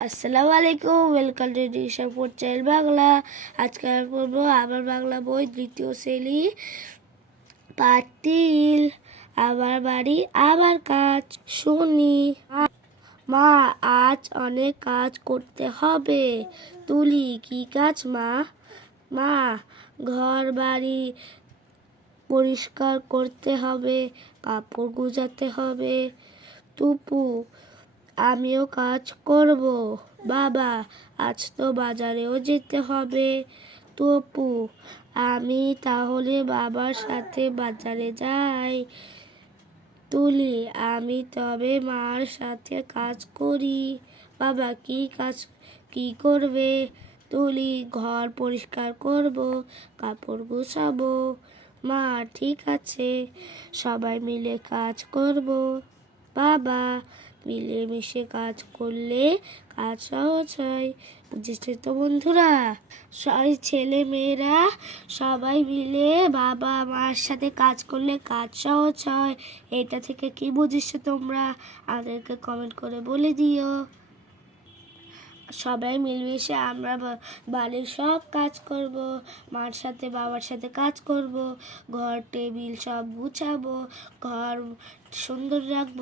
আসসালামু আলাইকুম welcome to ডিশা four চাইল বাংলা আজকে আমি পড়ব আমার বাংলা বই দ্বিতীয় শ্রেণি পাতিল আমার বাড়ি আমার কাজ শুনি মা, আজ অনেক কাজ করতে হবে। তুলি, কি কাজ মা? মা, ঘর বাড়ি পরিষ্কার করতে হবে, কাপড় গুজাতে হবে। টুপু আমিও কাজ করব। বাবা, আজ তো বাজারেও যেতে হবে। তপু, আমি তাহলে বাবার সাথে বাজারে যাই। তুলি, আমি তবে মার সাথে কাজ করি। বাবা, কি কাজ, কি করবে? তুলি, ঘর পরিষ্কার করব, কাপড় গুছাবো। মা, ঠিক আছে, সবাই মিলে কাজ করব। বাবা মিলেমিশে কাজ করলে কাজ সহজ হয়। বুঝেছে তো বন্ধুরা? সবাই ছেলে মেয়েরা সবাই মিলে বাবা মার সাথে কাজ করলে কাজ সহজ হয়। এটা থেকে কি বুঝেছ তোমরা? আমাদেরকে কমেন্ট করে বলে দিও। সবাই মিলমিশে আমরা বাড়ির সব কাজ করব, মার সাথে, বাবার সাথে কাজ করব, ঘর, টেবিল সব গুছাবো, ঘর সুন্দর রাখব,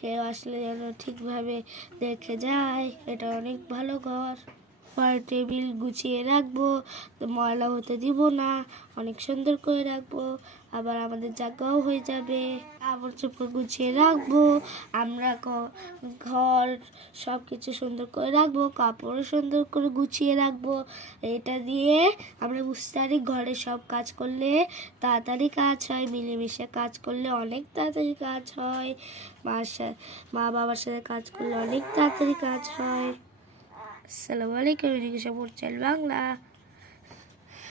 কেউ আসলে যেন ঠিকভাবে দেখে যায়, এটা অনেক ভালো ঘর। ঘর টেবিল গুছিয়ে রাখব ময়লা হতে দিব না, অনেক সুন্দর করে রাখব, আবার আমাদের জায়গাও হয়ে যাবে। আবার চোপড় গুছিয়ে রাখব, আমরা ঘর সব কিছু সুন্দর করে রাখব কাপড়ও সুন্দর করে গুছিয়ে রাখব। এটা দিয়ে আমরা বুঝতে পারি ঘরে সব কাজ করলে তাড়াতাড়ি কাজ হয়, মিলেমিশে কাজ করলে অনেক তাড়াতাড়ি কাজ হয়। মার মা বাবার সাথে কাজ করলে অনেক তাড়াতাড়ি কাজ হয়। আসসালামু আলাইকুম এদিকে সব বাংলা